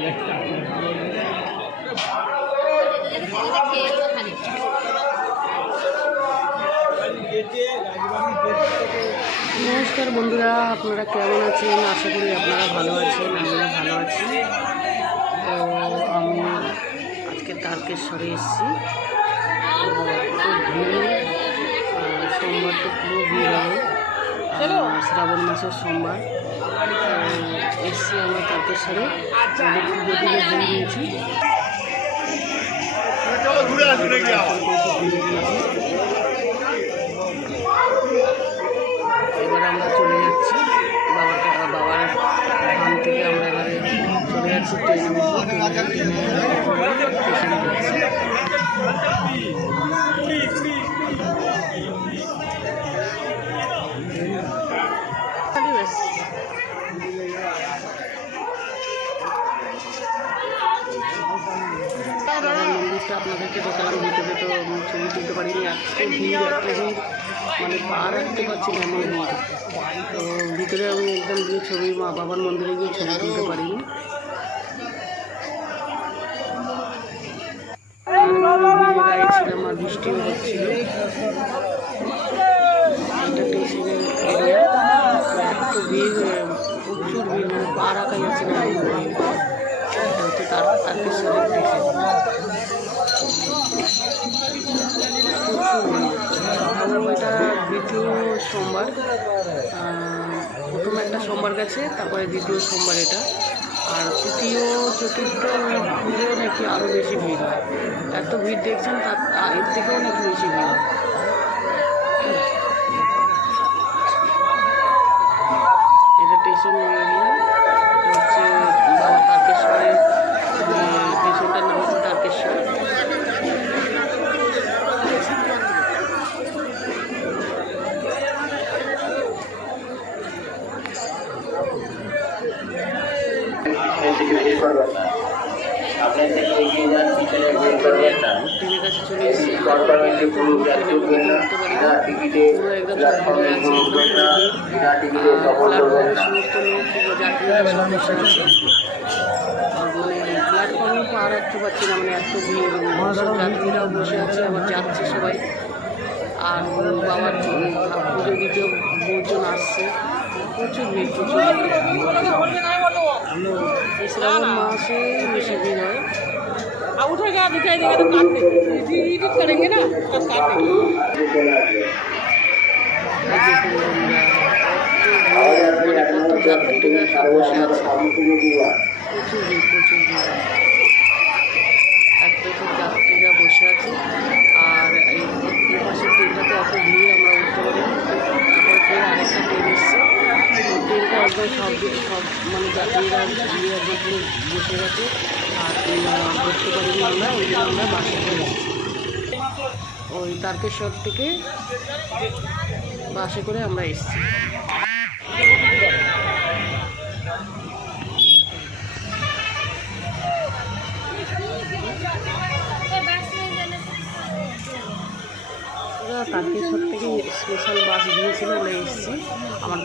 নমস্কার বন্ধুরা, আপনারা কেমন আছেন? আশা করি আপনারা ভালো আছেন। আমিও ভালো আছি। তো আমি আজকে তারকেশ্বরে এসেছি। সোমবার তো পুরো ভিড় হবে, শ্রাবণ মাসের সোমবার। এসেছি আমরা তারকেশ্বরে, পুজো দিকে ঘুরে নিয়েছি। এবার আমরা চলে যাচ্ছি বাবার ধাম থেকে। আমরা এবারে চলে যাচ্ছি ট্রেনে মন্দিরটা আপনাদেরকে দেখালাম। ভিতরে তো ছবি তুলতে পারিনি, এত ভিড় মানে পা রাখতে পারছি না এমন ভিড়। তো ভিতরে আমি একদম গিয়ে ছবি মা বাবার মন্দিরে গিয়ে ছবি তুলতে পারিনি। গাড়ি ছিলাম আর বৃষ্টিও হচ্ছিল। এটা স্টেশনের এরিয়া, এত ভিড়, প্রচুর ভিড়, মানে পা রাখা যাচ্ছে না। এটা হচ্ছে তারকেশ্বরের স্টেশন। এটা দ্বিতীয় সোমবার, প্রথম একটা সোমবার গেছে, তারপরে দ্বিতীয় সোমবার এটা। আর তৃতীয় চতুর্থ পুজো নাকি আরও বেশি ভিড় হয়। এত ভিড় দেখছেন, তার এর থেকেও নাকি বেশি ভিড় হয়। এটা স্টেশন এরিয়া। এটা হচ্ছে বাবা তারকেশ্বরের, স্টেশনটার নাম হচ্ছে তারকেশ্বর। ট্রেনের কাছে চলে এসেছি। প্ল্যাটফর্মে পা রাখতে পারছি না, মানে এত ভিড়। যাত্রীরাও বসে আছে, আবার যাচ্ছে সবাই। আর বাবার পুজো দিতেও বহুজন আসছে, প্রচুর ভিড়, প্রচুর শ্রাবণ মাসে বেশি ভিড় হয়। উঠেগা দিখাই দেगा तो काट देंगे, एडिट करेंगे ना तब काट देंगे। যাত্রীরা বসে আছে। আর এই পাশের ট্রেনটাতে এত ভিড়, আমরা উঠতে পারি। তারপর ফের আরেকটা ট্রেন এসছে। ট্রেনটা একদম সব মানে যাত্রীরা ভিড় একদম পুরো বসে গেছে। আর ধরতে পারিনি আমরা, ওই জন্য আমরা বাসে করে এসেছি। ওই তারকেশ্বর থেকে বাসে করে আমরা এসেছি। তারকেশ্বর থেকে স্পেশাল বাস দিয়েছিল, আমরা এসেছি। আমার